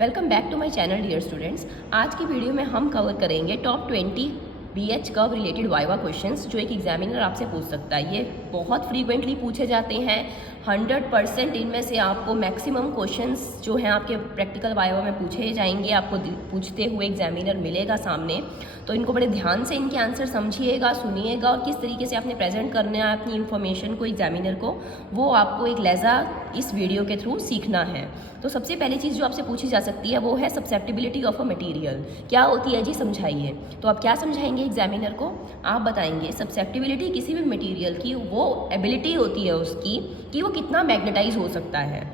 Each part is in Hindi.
Welcome back to my channel dear students. आज की वीडियो में हम कवर करेंगे top 20 BH curve related viva questions जो एक एग्जामिनर आपसे पूछ सकता है। ये बहुत फ्रीक्वेंटली पूछे जाते हैं। 100% इनमें से आपको मैक्सिमम क्वेश्चंस जो हैं आपके प्रैक्टिकल वाइवा में पूछे जाएंगे, आपको पूछते हुए एग्जामिनर मिलेगा सामने। तो इनको बड़े ध्यान से इनके आंसर समझिएगा, सुनिएगा और किस तरीके से आपने प्रेजेंट करना है अपनी इन्फॉर्मेशन को एग्जामिनर को, वो आपको एक लहजा इस वीडियो के थ्रू सीखना है। तो सबसे पहली चीज़ जो आपसे पूछी जा सकती है वो है सब्सेप्टिबिलिटी ऑफ अ मटेरियल। क्या होती है जी, समझाइए। तो आप क्या समझाएंगे एग्जामिनर को? आप बताएंगे सब्सेप्टिबिलिटी किसी भी मटेरियल की वो एबिलिटी होती है उसकी कि वो कितना मैग्नेटाइज हो सकता है।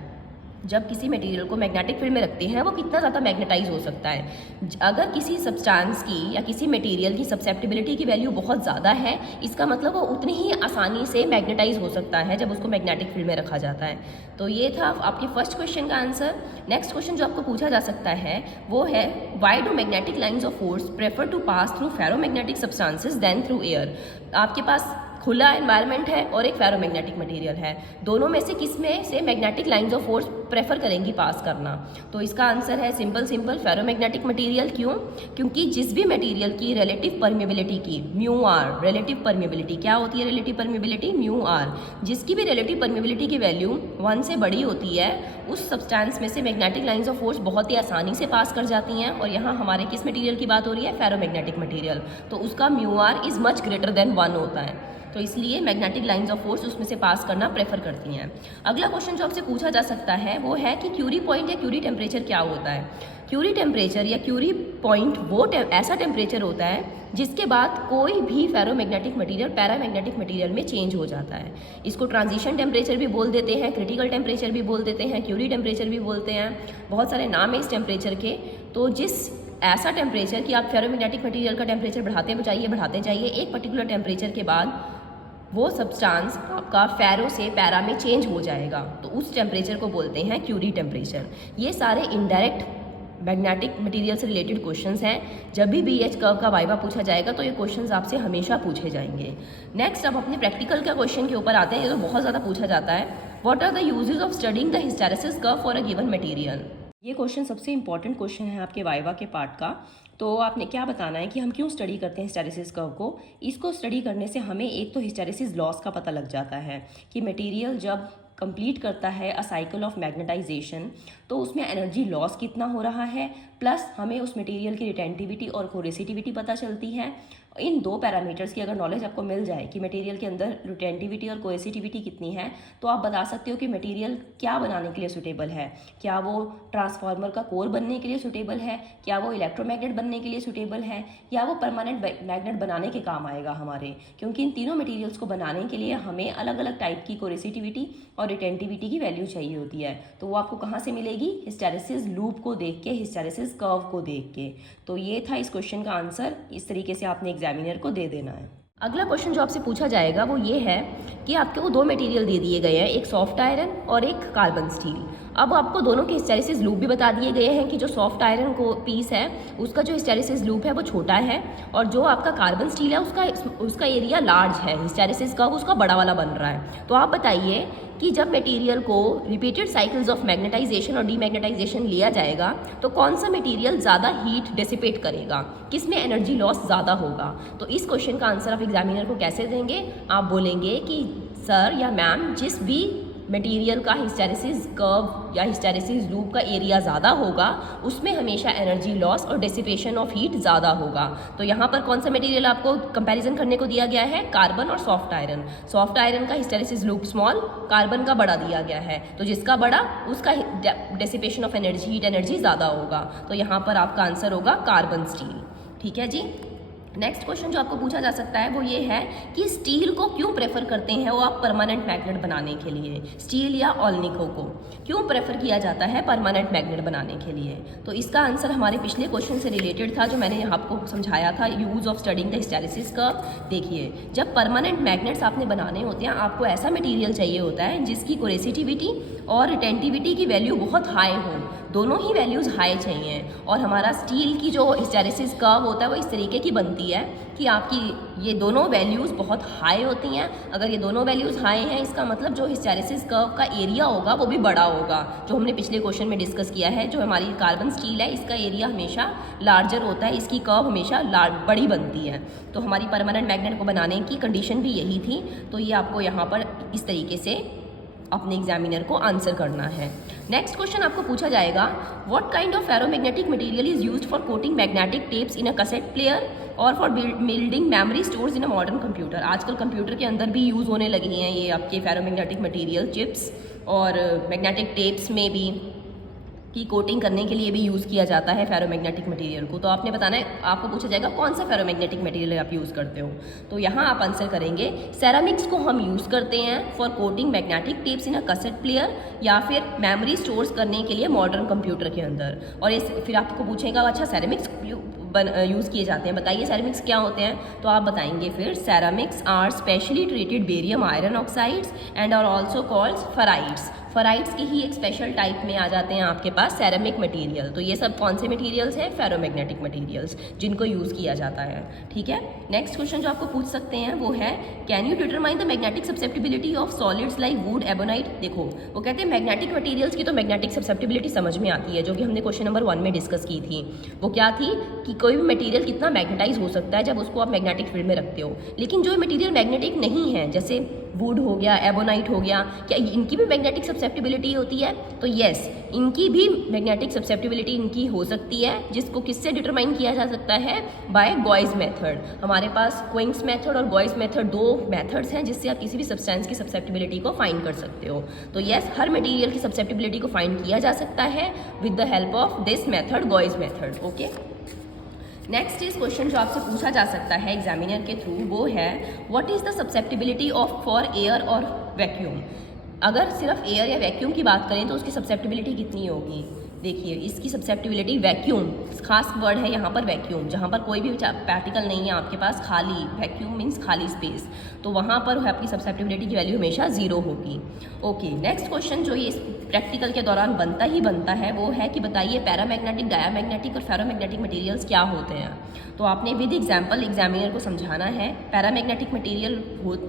जब किसी मटेरियल को मैग्नेटिक फील्ड में रखते हैं वो कितना ज़्यादा मैग्नेटाइज हो सकता है। अगर किसी सब्सटेंस की या किसी मटेरियल की सब्सेप्टिबिलिटी की वैल्यू बहुत ज़्यादा है, इसका मतलब वो उतनी ही आसानी से मैग्नेटाइज हो सकता है जब उसको मैग्नेटिक फील्ड में रखा जाता है। तो ये था आपके फर्स्ट क्वेश्चन का आंसर। नेक्स्ट क्वेश्चन जो आपको पूछा जा सकता है वो है why do magnetic lines of force prefer to pass through ferromagnetic substances than through air. आपके पास खुला एनवायरनमेंट है और एक फेरोमैग्नेटिक मटेरियल है, दोनों में से किस में से magnetic lines of force prefer करेंगी पास करना? तो इसका आंसर है सिंपल फेरोमैग्नेटिक मटेरियल। क्यों? क्योंकि जिस भी मटेरियल की रिलेटिव परमेबिलिटी की म्यू आर, रिलेटिव परमेबिलिटी क्या होती है? रिलेटिव परमेबिलिटी म्यू आर, जिसकी भी रिलेटिव परमेबिलिटी की वैल्यू 1 से बड़ी होती है उस सब्सटेंस में से मैग्नेटिक लाइंस ऑफ फोर्स बहुत ही आसानी से पास कर जाती हैं। और यहाँ हमारे किस मटेरियल की बात हो रही है? Ferromagnetic material. तो उसका mu R is much greater than 1 होता है, तो इसलिए मैग्नेटिक लाइंस ऑफ फोर्स उसमें से पास करना प्रेफर करती हैं। अगला क्वेश्चन जो आपसे पूछा जा सकता है वो है कि क्यूरी पॉइंट या क्यूरी टेम्परेचर क्या होता है? क्यूरी टेम्परेचर या क्यूरी पॉइंट वो ऐसा टेम्परेचर होता है जिसके बाद कोई भी फेरोमैग्नेटिक मटेरियल पैरामैग्नेटिक मटेरियल में चेंज हो जाता है। इसको ट्रांजिशन टेम्परेचर भी बोल देते हैं, क्रिटिकल टेम्परेचर भी बोल देते हैं, क्यूरी टेम्परेचर भी बोलते हैं, बहुत सारे नाम है इस टेम्परेचर के। तो जिस ऐसा टेम्परेचर कि आप फेरोमैग्नेटिक मटेरियल का टेम्परेचर बढ़ाते जाइए, एक पर्टिकुलर टेम्परेचर के बाद वो सब्सटेंस आपका फेरो से पैरा में चेंज हो जाएगा, तो उस टेम्परेचर को बोलते हैं क्यूरी टेम्परेचर। ये सारे इनडायरेक्ट मैग्नेटिक मटेरियल से रिलेटेड क्वेश्चंस हैं। जब भी बीएच कर्व का वाइवा पूछा जाएगा तो ये क्वेश्चंस आपसे हमेशा पूछे जाएंगे। नेक्स्ट अब अपने प्रैक्टिकल का क्वेश्चन के ऊपर आते हैं। ये तो बहुत ज़्यादा पूछा जाता है। What are the uses of studying the hysteresis curve for a given material? ये क्वेश्चन सबसे इंपॉर्टेंट क्वेश्चन है आपके वाइवा के पार्ट का। तो आपने क्या बताना है कि हम क्यों स्टडी करते हैं हिस्टैरिसीस कर्व को। इसको स्टडी करने से हमें एक तो हिस्टैरिसीस लॉस का पता लग जाता है कि मटेरियल जब कंप्लीट करता है अ साइकिल ऑफ मैग्नेटाइजेशन तो उसमें एनर्जी लॉस कितना हो रहा है, प्लस हमें उस मटेरियल की रिटेंटिविटी और कोरेसिटिविटी पता चलती है। इन दो पैरामीटर्स की अगर नॉलेज आपको मिल जाए कि मटेरियल के अंदर रिटेंटिविटी और कोरेसिटिविटी कितनी है, तो आप बता सकते हो कि मटेरियल क्या बनाने के लिए सुटेबल है। क्या वो ट्रांसफार्मर का कोर बनने के लिए सुटेबल है, क्या वो इलेक्ट्रोमैग्नेट बनने के लिए सुटेबल है, या वो परमानेंट मैग्नेट बनाने के काम आएगा हमारे। क्योंकि इन तीनों मटेरियल्स को बनाने के लिए हमें अलग अलग टाइप की कोरेसिटिविटी और रिटेंटिविटी की वैल्यू चाहिए होती है। तो वो आपको कहाँ से मिलेगी? हिस्टैरिसीस लूप को देख के, हिस्टैरिसीस कर्व को देख के। तो ये था इस क्वेश्चन का आंसर। इस तरीके से आपने एग्जामिनर को दे देना है। अगला क्वेश्चन जो आपसे पूछा जाएगा वो ये है कि आपको दो मटेरियल दे दिए गए हैं, एक सॉफ्ट आयरन और एक कार्बन स्टील। अब आपको दोनों के हिस्टैरिसीस लूप भी बता दिए गए हैं कि जो सॉफ्ट आयरन को पीस है उसका जो हिस्टैरिसीस लूप है वो छोटा है, और जो आपका कार्बन स्टील है उसका एरिया लार्ज है, हिस्टैरिसीस कर्व उसका बड़ा वाला बन रहा है। तो आप बताइए कि जब मटेरियल को रिपीटेड साइकिल्स ऑफ मैग्नेटाइजेशन और डीमैग्नेटाइजेशन लिया जाएगा तो कौन सा मटेरियल ज़्यादा हीट डिसिपेट करेगा, किस में एनर्जी लॉस ज़्यादा होगा? तो इस क्वेश्चन का आंसर आप एग्जामिनर को कैसे देंगे? आप बोलेंगे कि सर या मैम, जिस भी मटेरियल का हिस्टैरिसीस कर्व या हिस्टैरिसीस लूप का एरिया ज़्यादा होगा उसमें हमेशा एनर्जी लॉस और डिसिपेशन ऑफ हीट ज़्यादा होगा। तो यहाँ पर कौन सा मटेरियल आपको कंपैरिजन करने को दिया गया है? कार्बन और सॉफ्ट आयरन। सॉफ्ट आयरन का हिस्टैरिसीस लूप स्मॉल, कार्बन का बड़ा दिया गया है, तो जिसका बड़ा उसका dissipation of energy, heat energy ज़्यादा होगा। तो यहाँ पर आपका आंसर होगा कार्बन स्टील। ठीक है जी। नेक्स्ट क्वेश्चन जो आपको पूछा जा सकता है वो ये है कि स्टील को क्यों प्रेफर करते हैं वो आप परमानेंट मैग्नेट बनाने के लिए? स्टील या ऑलनिको को क्यों प्रेफर किया जाता है परमानेंट मैग्नेट बनाने के लिए? तो इसका आंसर हमारे पिछले क्वेश्चन से रिलेटेड था जो मैंने आपको समझाया था, use of studying the hysteresis curve. देखिए, जब परमानेंट मैग्नेट्स आपने बनाने होते हैं आपको ऐसा मटेरियल चाहिए होता है जिसकी कोरेसिटिविटी और रिटेंटिविटी की वैल्यू बहुत हाई हो। दोनों ही वैल्यूज़ हाई चाहिए। और हमारा स्टील की जो हिस्टैरिसीस कर्व होता है वो इस तरीके की बनती है कि आपकी ये दोनों वैल्यूज़ बहुत हाई होती हैं। अगर ये दोनों वैल्यूज़ हाई हैं इसका मतलब जो हिस्टैरिसीस कर्व का एरिया होगा वो भी बड़ा होगा, जो हमने पिछले क्वेश्चन में डिस्कस किया है। जो हमारी कार्बन स्टील है इसका एरिया हमेशा लार्जर होता है, इसकी कर्व हमेशा बड़ी बनती है। तो हमारी परमानेंट मैग्नेट को बनाने की कंडीशन भी यही थी। तो ये आपको यहाँ पर इस तरीके से अपने एग्जामिनर को आंसर करना है। नेक्स्ट क्वेश्चन आपको पूछा जाएगा, what kind of ferromagnetic material is used for coating magnetic tapes in a cassette player और for building memory stores in a modern computer. आजकल कंप्यूटर के अंदर भी यूज़ होने लगे हैं ये आपके फेरोमैग्नेटिक मटेरियल चिप्स, और मैग्नेटिक टेप्स में भी की कोटिंग करने के लिए भी यूज़ किया जाता है फेरोमैग्नेटिक मटेरियल को। तो आपने बताना है, आपको पूछा जाएगा कौन सा फेरोमैग्नेटिक मटेरियल आप यूज़ करते हो। तो यहाँ आप आंसर करेंगे सेरामिक्स को हम यूज़ करते हैं for coating magnetic tapes in a cassette player या फिर मेमोरी स्टोर्स करने के लिए मॉडर्न कंप्यूटर के अंदर। और इस फिर आपको पूछेगा अच्छा सेरामिक्स यूज़ किए जाते हैं, बताइए सेरामिक्स क्या होते हैं। तो आप बताएंगे फिर ceramics are specially treated barium iron oxides and are also called ferrites. Ferrites की ही एक स्पेशल टाइप में आ जाते हैं आपके पास सेरामिक मटेरियल। तो ये सब कौन से मटेरियल्स हैं, फेरोमैग्नेटिक मटेरियल्स, जिनको यूज़ किया जाता है। ठीक है, नेक्स्ट क्वेश्चन जो आपको पूछ सकते हैं वो है, can you determine the magnetic susceptibility of solids like would ebonite. देखो वो कहते हैं मैग्नेटिक मटेरियल्स की तो मैग्नेटिक ससेप्टिबिलिटी समझ में आती है, जो कि हमने क्वेश्चन नंबर 1 में डिस्कस की थी। वो क्या थी कि कोई भी मटेरियल कितना मैग्नेटाइज हो सकता है जब उसको आप मैग्नेटिक फील्ड में रखते हो। लेकिन जो मटेरियल मैग्नेटिक नहीं है, जैसे वुड हो गया, एबोनाइट हो गया, क्या इनकी भी मैग्नेटिक ससेप्टिबिलिटी होती है? तो यस, इनकी भी मैग्नेटिक ससेप्टिबिलिटी इनकी हो सकती है, जिसको किससे डिटरमाइन किया जा सकता है, बाय गॉइस मेथड। हमारे पास क्विंग्स मेथड और गॉइस मेथड, दो मेथड्स हैं जिससे आप किसी भी सब्सटेंस की ससेप्टिबिलिटी को फाइंड कर सकते हो। तो यस, हर मटेरियल की ससेप्टिबिलिटी को फाइंड किया जा सकता है with the help of this method, guys method. Okay, next इस क्वेश्चन जो आपसे पूछा जा सकता है एग्जामिनर के थ्रू, वो है what is the susceptibility of for air और वैक्यूम। अगर सिर्फ एयर या वैक्यूम की बात करें तो उसकी ससेप्टिबिलिटी कितनी होगी। देखिए इसकी ससेप्टिबिलिटी, वैक्यूम खास वर्ड है यहाँ पर, वैक्यूम जहाँ पर कोई भी पार्टिकल नहीं है आपके पास, खाली, वैक्यूम मीन्स खाली स्पेस, तो वहाँ पर आपकी ससेप्टिबिलिटी की वैल्यू हमेशा 0 होगी। ओके, नेक्स्ट क्वेश्चन जो ये प्रैक्टिकल के दौरान बनता ही बनता है वो है कि बताइए पैरामैग्नेटिक, डायामैग्नेटिक और फेरोमैग्नेटिक मटेरियल्स क्या होते हैं। तो आपने विद एग्जाम्पल एग्जामिनर को समझाना है। पैरामैग्नेटिक मटेरियल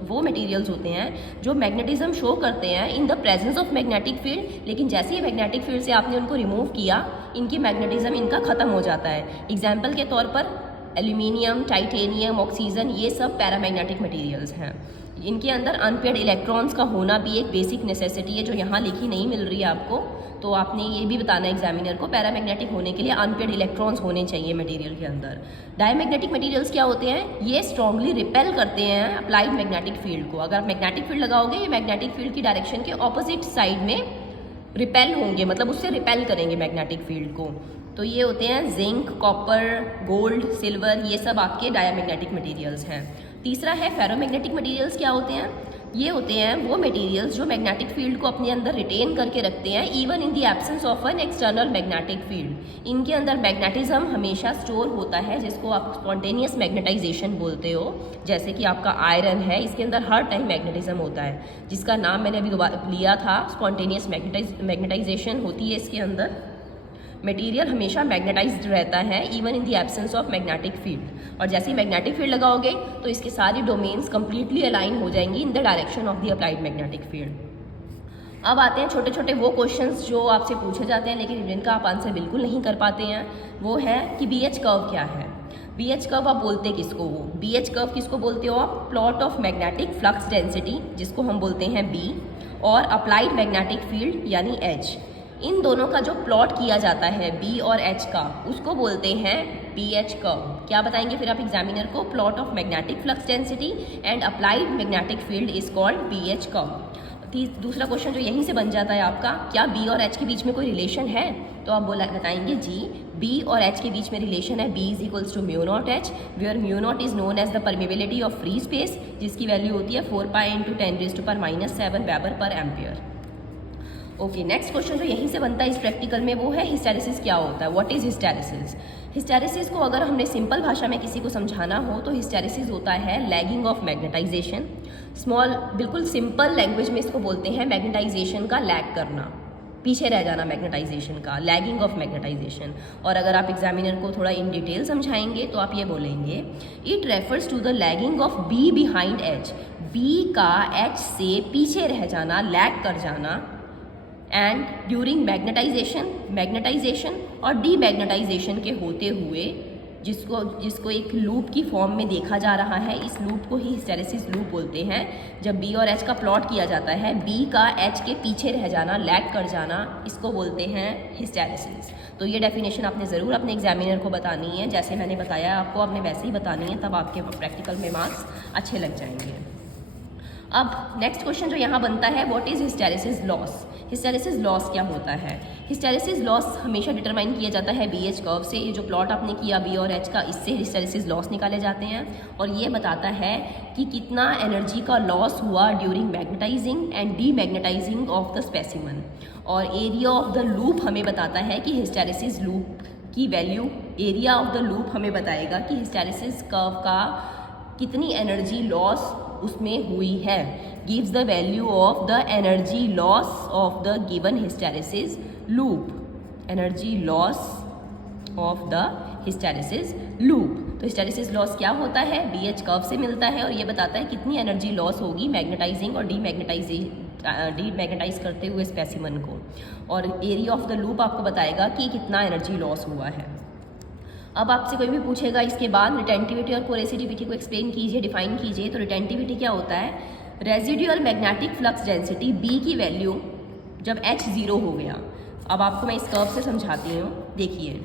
वो मटेरियल्स होते हैं जो मैग्नेटिज्म शो करते हैं in the presence of magnetic field, लेकिन जैसे ही मैग्नेटिक फील्ड से आपने उनको रिमूव किया, इनकी मैग्नेटिज्म इनका खत्म हो जाता है। एग्जाम्पल के तौर पर एल्यूमिनियम, टाइटेनियम, ऑक्सीजन, ये सब पैरामैग्नेटिक मटेरियल्स हैं। इनके अंदर अनपेड इलेक्ट्रॉन्स का होना भी एक बेसिक नेसेसिटी है जो यहाँ लिखी नहीं मिल रही है आपको। तो आपने ये भी बताना है एग्जामिनर को, पैरामैग्नेटिक होने के लिए अनपेड इलेक्ट्रॉन्स होने चाहिए मटेरियल के अंदर। डायमैग्नेटिक मटेरियल्स क्या होते हैं, ये स्ट्रांगली रिपेल करते हैं अप्लाइड मैग्नेटिक फील्ड को। अगर आप मैग्नेटिक फील्ड लगाओगे, ये मैग्नेटिक फील्ड की डायरेक्शन के ऑपोजिट साइड में रिपेल होंगे, मतलब उससे रिपेल करेंगे मैग्नेटिक फील्ड को। तो ये होते हैं जिंक, कॉपर, गोल्ड, सिल्वर, ये सब आपके डायमैग्नेटिक मटेरियल्स हैं। तीसरा है फेरोमैग्नेटिक मटेरियल्स। क्या होते हैं, ये होते हैं वो मटेरियल्स जो मैग्नेटिक फील्ड को अपने अंदर रिटेन करके रखते हैं even in the absence of an external magnetic field. इनके अंदर मैग्नेटिज्म हमेशा स्टोर होता है, जिसको आप स्पॉन्टेनियस मैग्नेटाइजेशन बोलते हो। जैसे कि आपका आयरन है, इसके अंदर हर टाइम मैग्नेटिज्म होता है, जिसका नाम मैंने अभी लिया था, स्पॉन्टेनियस मैग्नेटाइजेशन होती है इसके अंदर। मटेरियल हमेशा मैग्नेटाइज्ड रहता है even in the absence of magnetic field. और जैसे ही मैग्नेटिक फील्ड लगाओगे तो इसके सारी डोमेन्स कंप्लीटली अलाइन हो जाएंगी in the direction of the applied magnetic field. अब आते हैं छोटे छोटे वो क्वेश्चंस जो आपसे पूछे जाते हैं लेकिन जिनका आप आंसर बिल्कुल नहीं कर पाते हैं। वो है कि BH कर्व क्या है। BH कर्व आप बोलते किसको हो, BH कर्व किसको बोलते हो आप, plot of magnetic flux density जिसको हम बोलते हैं B, और अप्लाइड मैग्नेटिक फील्ड यानी H। इन दोनों का जो प्लॉट किया जाता है B और H का, उसको बोलते हैं BH कर्व। क्या बताएंगे फिर आप एग्जामिनर को, plot of magnetic flux density and applied magnetic field is called BH curve. दूसरा क्वेश्चन जो यहीं से बन जाता है आपका, क्या B और H के बीच में कोई रिलेशन है। तो आप बताएंगे जी, B और H के बीच में रिलेशन है, B is equals to mu not H, where mu not is known as the permeability of free space, जिसकी वैल्यू होती है 4 pi into 10⁻⁻⁷ weber per ampere. Okay, next question जो यहीं से बनता है इस प्रैक्टिकल में, वो है हिस्टैरिसीस क्या होता है, व्हाट इज हिस्टैरिसीस। हिस्टैरिसीस को अगर हमने सिंपल भाषा में किसी को समझाना हो तो हिस्टैरिसीस होता है लैगिंग ऑफ मैग्नेटाइजेशन। स्मॉल, बिल्कुल सिंपल लैंग्वेज में इसको बोलते हैं मैग्नेटाइजेशन का लैग करना, पीछे रह जाना मैग्नेटाइजेशन का, लैगिंग ऑफ मैग्नेटाइजेशन। और अगर आप एग्जामिनर को थोड़ा इन डिटेल समझाएंगे तो आप ये बोलेंगे, it refers to the lagging of B behind H, B का एच से पीछे रह जाना, लैग कर जाना, एंड ड्यूरिंग मैग्नेटाइजेशन और डीमैग्नेटाइजेशन के होते हुए, जिसको एक लूप की फॉर्म में देखा जा रहा है, इस लूप को ही हिस्टेरेसिस लूप बोलते हैं। जब बी और एच का प्लॉट किया जाता है, बी का एच के पीछे रह जाना, लैग कर जाना, इसको बोलते हैं हिस्टेरेसिस। तो ये डेफिनेशन आपने ज़रूर अपने एग्जामिनर को बतानी है, जैसे मैंने बताया आपको, आपने वैसे ही बतानी है, तब आपके प्रैक्टिकल में मार्क्स अच्छे लग जाएंगे। अब नेक्स्ट क्वेश्चन जो यहाँ बनता है, what is hysteresis loss. Hysteresis loss क्या होता है? हिस्टेरेसिस लॉस हमेशा डिटरमाइन किया जाता है BH कर्व से। ये जो प्लॉट आपने किया बी और एच का, इससे हिस्टेरेसिस लॉस निकाले जाते हैं, और ये बताता है कि कितना एनर्जी का लॉस हुआ during magnetizing and demagnetizing of the specimen. और एरिया ऑफ द लूप हमें बताता है कि हिस्टेरेसिस लूप की value, area of the loop हमें बताएगा कि हिस्टेरेसिस कर्व का कितनी एनर्जी लॉस उसमें हुई है। Gives the value of the energy loss of the given hysteresis loop, energy loss of the hysteresis loop. तो हिस्टेरेसिस लॉस क्या होता है? BH कर्व से मिलता है, और ये बताता है कितनी एनर्जी लॉस होगी मैग्नेटाइजिंग और डीमैग्नेटाइज करते हुए स्पेसिमन को। और एरिया ऑफ द लूप आपको बताएगा कि कितना एनर्जी लॉस हुआ है। अब आपसे कोई भी पूछेगा इसके बाद रिटेंटिविटी और कोरेसिटिविटी को एक्सप्लेन कीजिए, डिफाइन कीजिए। तो रिटेंटिविटी क्या होता है? Residual magnetic flux density B की वैल्यू जब H 0 हो गया। अब आपको मैं इस कर्व से समझाती हूँ, देखिए।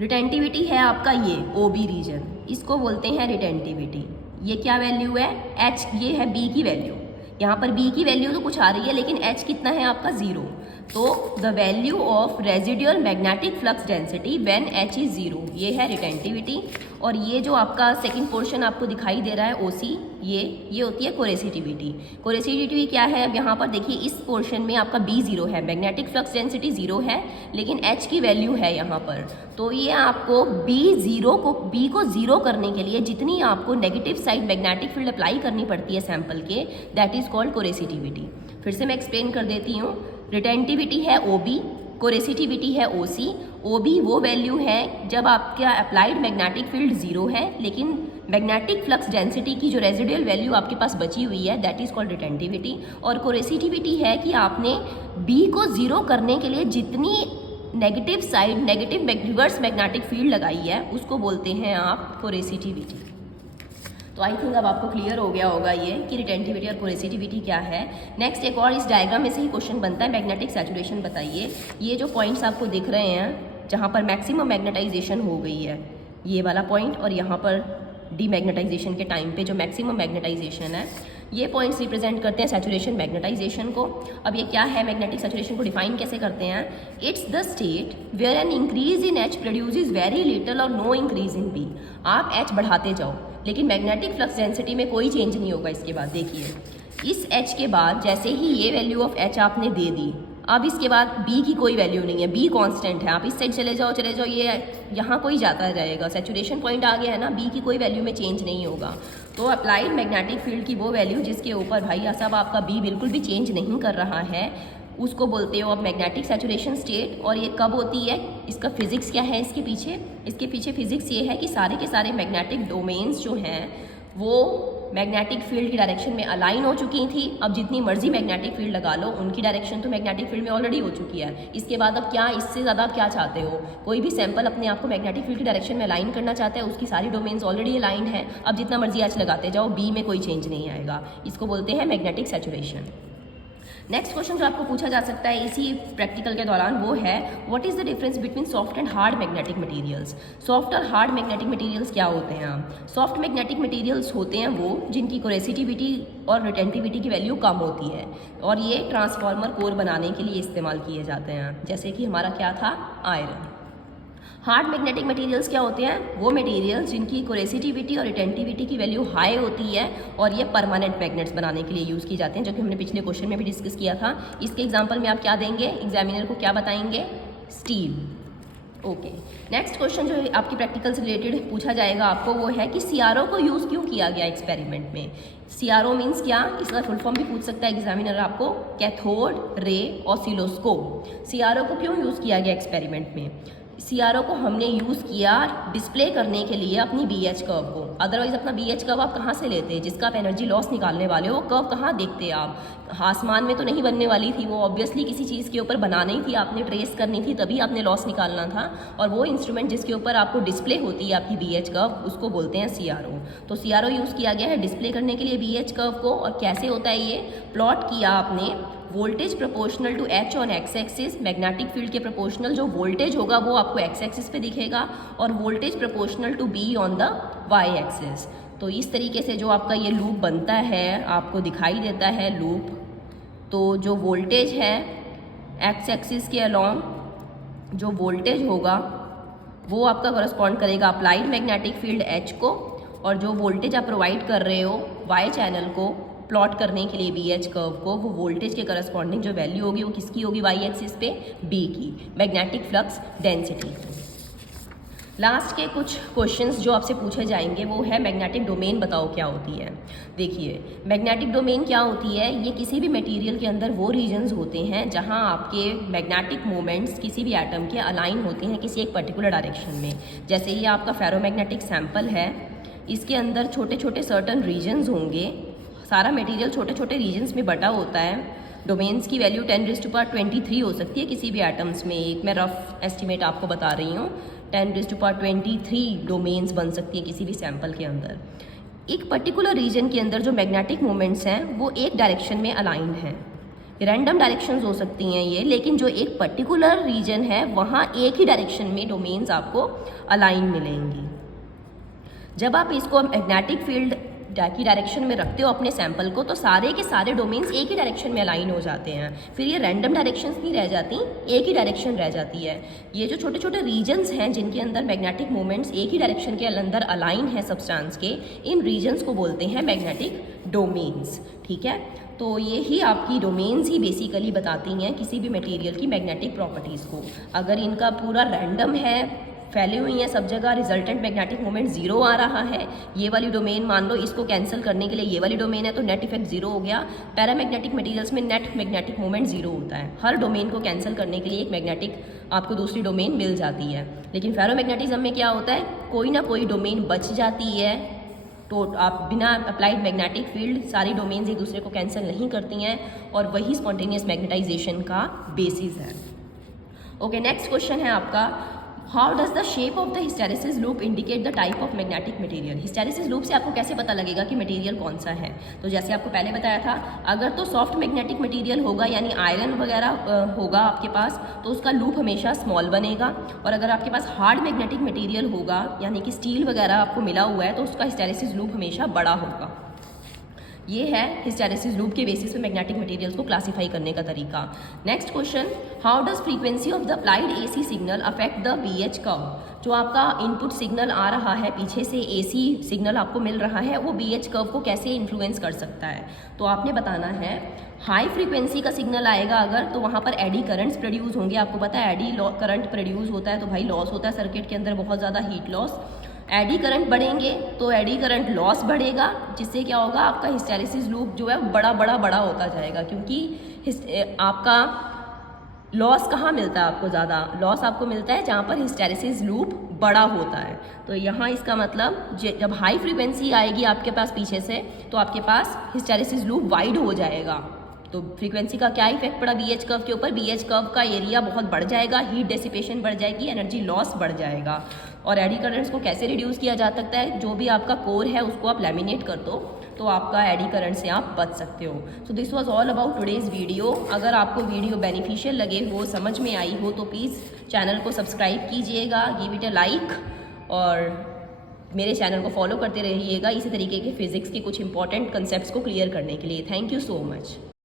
रिटेंटिविटी है आपका ये OB रीजन, इसको बोलते हैं रिटेंटिविटी। ये क्या वैल्यू है? H, ये है B की वैल्यू। यहाँ पर B की वैल्यू तो कुछ आ रही है, लेकिन H कितना है आपका? 0। तो the value of residual magnetic flux density when H is 0, ये है रिटेंटिविटी। और ये जो आपका सेकंड पोर्शन आपको दिखाई दे रहा है OC, ये होती है कोरेसिटिविटी। कोरेसिटिविटी क्या है? अब यहाँ पर देखिए, इस पोर्शन में आपका B 0 है, मैग्नेटिक फ्लक्स डेंसिटी 0 है, लेकिन H की वैल्यू है यहाँ पर। तो ये आपको B को 0 करने के लिए जितनी आपको negative side magnetic field apply करनी पड़ती है सैंपल के, दैट इज कॉल्ड कोरेसिटिविटी। फिर से मैं एक्सप्लेन कर देती हूँ। रिटेंटिविटी है OB, कोरेसिटिविटी है OC। OB वो वैल्यू है जब आपका अप्लाइड मैग्नेटिक फील्ड 0 है, लेकिन मैग्नेटिक फ्लक्स डेंसिटी की जो रेजिडुअल वैल्यू आपके पास बची हुई है, दैट इज कॉल्ड रिटेंटिविटी। और कोरेसिटिविटी है कि आपने B को 0 करने के लिए जितनी negative side, negative reverse magnetic field लगाई है, उसको बोलते हैं आप कोरेसिटिविटी। तो आई थिंक अब आपको क्लियर हो गया होगा ये कि रिटेंटिविटी और कोरेसिटिविटी क्या है। नेक्स्ट एक और इस डायग्राम में से ही क्वेश्चन बनता है, मैग्नेटिक सैचुरेशन बताइए। ये जो पॉइंट्स आपको दिख रहे हैं जहाँ पर मैक्सिमम मैग्नेटाइजेशन हो गई है, ये वाला पॉइंट, और यहाँ पर डीमैग्नेटाइजेशन के टाइम पे जो मैक्सिमम मैग्नेटाइजेशन है, ये पॉइंट्स रिप्रेजेंट करते हैं सैचुरेशन मैग्नेटाइजेशन को। अब ये क्या है? मैग्नेटिक सैचुरेशन को डिफाइन कैसे करते हैं? It's the state where an increase in H produces very little or no increase in B। आप H बढ़ाते जाओ, लेकिन मैग्नेटिक फ्लक्स डेंसिटी में कोई चेंज नहीं होगा। इसके बाद देखिए, इस H के बाद जैसे ही ये वैल्यू ऑफ H आपने दे दी, अब इसके बाद B की कोई वैल्यू नहीं है, B कांस्टेंट है। आप इस साइड चले जाओ, ये यहाँ कोई जाता जाएगा, सैचुरेशन पॉइंट आ गया है ना, B की कोई वैल्यू में चेंज नहीं होगा। तो अप्लाइड मैग्नेटिक फील्ड की वो वैल्यू जिसके ऊपर भाई साहब आपका B बिल्कुल भी चेंज नहीं कर रहा है, उसको बोलते हो अब मैग्नेटिक सैचुरेशन स्टेट। और ये कब होती है? इसका फिजिक्स क्या है इसके पीछे फिजिक्स ये है कि सारे के सारे मैग्नेटिक डोमेन्स जो हैं वो मैग्नेटिक फील्ड की डायरेक्शन में अलाइन हो चुकी थी। अब जितनी मर्जी मैग्नेटिक फील्ड लगा लो, उनकी डायरेक्शन तो मैग्नेटिक फील्ड में ऑलरेडी हो चुकी है। इसके बाद अब क्या, इससे ज़्यादा आप क्या चाहते हो? कोई भी सैंपल अपने आप को मैग्नेटिक फील्ड की डायरेक्शन में अलाइन करना चाहता है, उसकी सारी डोमेन्स ऑलरेडी अलाइंड है। अब जितना मर्जी आज लगाते जाओ, B में कोई चेंज नहीं आएगा। इसको बोलते हैं मैग्नेटिक सैचुरेशन। नेक्स्ट क्वेश्चन जो आपको पूछा जा सकता है इसी प्रैक्टिकल के दौरान, वो है what is the difference between soft and hard magnetic materials. Soft और हार्ड मैग्नेटिक मटेरियल्स क्या होते हैं? सॉफ्ट मैग्नेटिक मटेरियल्स होते हैं वो जिनकी कोरेसिटिविटी और रिटेंटिविटी की वैल्यू कम होती है, और ये ट्रांसफार्मर कोर बनाने के लिए इस्तेमाल किए जाते हैं, जैसे कि हमारा क्या था? आयरन। हार्ड मैग्नेटिक मटेरियल्स क्या होते हैं? वो मटेरियल्स जिनकी कोरेसिटिविटी और रिटेंटिविटी की वैल्यू हाई होती है, और ये परमानेंट मैग्नेट्स बनाने के लिए यूज़ की जाते हैं, जो कि हमने पिछले क्वेश्चन में भी डिस्कस किया था। इसके एग्जांपल में आप क्या देंगे? एग्जामिनर को क्या बताएंगे? स्टील। ओके, नेक्स्ट क्वेश्चन जो आपकी प्रैक्टिकल से रिलेटेड पूछा जाएगा आपको वो है कि सीआरओ को यूज़ क्यों किया गया एक्सपेरिमेंट में। सीआरओ मीन्स क्या, इसका फुल फॉर्म भी पूछ सकता है एग्जामिनर आपको, कैथोड रे ऑसिलोस्कोप। सीआरओ को क्यों यूज़ किया गया एक्सपेरिमेंट में? सीआरओ को हमने यूज़ किया डिस्प्ले करने के लिए अपनी बीएच कर्व को। अदरवाइज अपना बीएच कर्व आप कहाँ से लेते, जिसका आप एनर्जी लॉस निकालने वाले हो, कर्व कहाँ देखते आप? आसमान में तो नहीं बनने वाली थी वो, ऑब्वियसली किसी चीज़ के ऊपर बनानी थी, आपने ट्रेस करनी थी, तभी आपने लॉस निकालना था। और वो इंस्ट्रूमेंट जिसके ऊपर आपको डिस्प्ले होती है आपकी बीएच कर्व, उसको बोलते हैं सीआरओ। तो सीआरओ यूज़ किया गया है डिस्प्ले करने के लिए बीएच कर्व को। और कैसे होता है ये? प्लॉट किया आपने voltage proportional to H on X axis, magnetic field के प्रोपोर्शनल जो वोल्टेज होगा वो आपको एक्स एक्सिस पे दिखेगा, और voltage proportional to B on the Y axis. तो इस तरीके से जो आपका ये लूप बनता है, आपको दिखाई देता है लूप। तो जो वोल्टेज है एक्स एक्सिस के अलॉन्ग जो वोल्टेज होगा वो आपका करस्पॉन्ड करेगा अप्लाइड मैग्नेटिक फील्ड एच को, और जो वोल्टेज आप प्रोवाइड कर रहे हो वाई चैनल को प्लॉट करने के लिए बीएच कर्व को, वो वोल्टेज के करस्पॉन्डिंग जो वैल्यू होगी वो किसकी होगी वाई एक्सिस पे? बी की, मैग्नेटिक फ्लक्स डेंसिटी। लास्ट के कुछ क्वेश्चंस जो आपसे पूछे जाएंगे वो है मैग्नेटिक डोमेन बताओ क्या होती है। देखिए मैग्नेटिक डोमेन क्या होती है, ये किसी भी मटेरियल के अंदर वो रीजन्स होते हैं जहां आपके मैग्नेटिक मोमेंट्स किसी भी एटम के अलाइन होते हैं किसी एक पर्टिकुलर डायरेक्शन में। जैसे ये आपका फेरोमैग्नेटिक सैंपल है, इसके अंदर छोटे छोटे सर्टन रीजन्स होंगे, सारा मटेरियल छोटे छोटे रीजन्स में बटा होता है। डोमेन्स की वैल्यू 10⁻23 हो सकती है किसी भी एटम्स में। एक मैं रफ एस्टिमेट आपको बता रही हूँ, 10⁻23 डोमेन्स बन सकती है किसी भी सैंपल के अंदर। एक पर्टिकुलर रीजन के अंदर जो मैग्नेटिक मोमेंट्स हैं वो एक डायरेक्शन में अलाइन हैं। रैंडम डायरेक्शंस हो सकती हैं ये, लेकिन जो एक पर्टिकुलर रीजन है वहाँ एक ही डायरेक्शन में डोमेन्स आपको अलाइन मिलेंगी। जब आप इसको मैग्नेटिक फील्ड की डायरेक्शन में रखते हो अपने सैंपल को, तो सारे के सारे डोमेन्स एक ही डायरेक्शन में अलाइन हो जाते हैं। फिर ये रैंडम डायरेक्शंस नहीं रह जाती, एक ही डायरेक्शन रह जाती है। ये जो छोटे छोटे रीजन्स हैं जिनके अंदर मैग्नेटिक मोमेंट्स एक ही डायरेक्शन के अंदर अलाइन है सब्सटेंस के, इन रीजन्स को बोलते हैं मैग्नेटिक डोमेन्स। ठीक है, तो ये ही आपकी डोमेन्स ही बेसिकली बताती हैं किसी भी मटेरियल की मैग्नेटिक प्रॉपर्टीज़ को। अगर इनका पूरा रैंडम है, फैली हुई है सब जगह, रिजल्टेंट मैग्नेटिक मोमेंट 0 आ रहा है, ये वाली डोमेन मान लो इसको कैंसिल करने के लिए ये वाली डोमेन है तो नेट इफेक्ट 0 हो गया। पैरामैग्नेटिक मटेरियल्स में नेट मैग्नेटिक मोमेंट 0 होता है। हर डोमेन को कैंसिल करने के लिए एक मैग्नेटिक आपको दूसरी डोमेन मिल जाती है। लेकिन फेरोमैग्नेटिज्म में क्या होता है, कोई ना कोई डोमेन बच जाती है। तो आप बिना अप्लाइड मैग्नेटिक फील्ड सारी डोमेन्स एक दूसरे को कैंसिल नहीं करती हैं, और वही स्पॉन्टेनियस मैग्नेटाइजेशन का बेसिस है। ओके, नेक्स्ट क्वेश्चन है आपका, how does the shape of the hysteresis loop indicate the type of magnetic material. Hysteresis loop से आपको कैसे पता लगेगा कि मटेरियल कौन सा है? तो जैसे आपको पहले बताया था, अगर तो सॉफ्ट मैग्नेटिक मटेरियल होगा यानी आयरन वगैरह होगा आपके पास, तो उसका लूप हमेशा स्मॉल बनेगा। और अगर आपके पास हार्ड मैग्नेटिक मटेरियल होगा यानी कि स्टील वगैरह आपको मिला हुआ है, तो उसका हिस्टेरेसिस लूप हमेशा बड़ा होगा। ये है हिस्टेरेसिस लूप के बेसिस पे मैग्नेटिक मटेरियल्स को क्लासिफाई करने का तरीका। Next question, how does frequency of the applied AC signal affect the BH curve. जो आपका इनपुट सिग्नल आ रहा है, पीछे से एसी सिग्नल आपको मिल रहा है, वो बीएच कर्व को कैसे इन्फ्लुएंस कर सकता है? तो आपने बताना है, हाई फ्रीक्वेंसी का सिग्नल आएगा अगर, तो वहाँ पर एडी करंट्स प्रोड्यूस होंगे। आपको पता है एडी करंट प्रोड्यूस होता है तो भाई लॉस होता है सर्किट के अंदर, बहुत ज़्यादा हीट लॉस। एडी करंट बढ़ेंगे तो एडी करंट लॉस बढ़ेगा, जिससे क्या होगा, आपका हिस्टेरेसिस लूप जो है बड़ा बड़ा बड़ा होता जाएगा। क्योंकि आपका लॉस कहाँ मिलता है, आपको ज़्यादा लॉस आपको मिलता है जहाँ पर हिस्टेरेसिस लूप बड़ा होता है। तो यहाँ इसका मतलब जब हाई फ्रीक्वेंसी आएगी आपके पास पीछे से, तो आपके पास हिस्टेरेसिस लूप वाइड हो जाएगा। तो फ्रीक्वेंसी का क्या इफेक्ट पड़ा बीएच कर्व के ऊपर? बीएच कर्व का एरिया बहुत बढ़ जाएगा, हीट डेसिपेशन बढ़ जाएगी, एनर्जी लॉस बढ़ जाएगा। और एडी करंट्स को कैसे रिड्यूस किया जा सकता है? जो भी आपका कोर है उसको आप लैमिनेट कर दो, तो आपका एडी करंट से आप बच सकते हो। So this was all about today's video. अगर आपको वीडियो बेनिफिशियल लगे हो, समझ में आई हो, तो प्लीज़ चैनल को सब्सक्राइब कीजिएगा, गिव इट अ लाइक, और मेरे चैनल को फॉलो करते रहिएगा इसी तरीके के फिजिक्स के कुछ इंपॉर्टेंट कंसेप्ट्स को क्लियर करने के लिए। Thank you so much.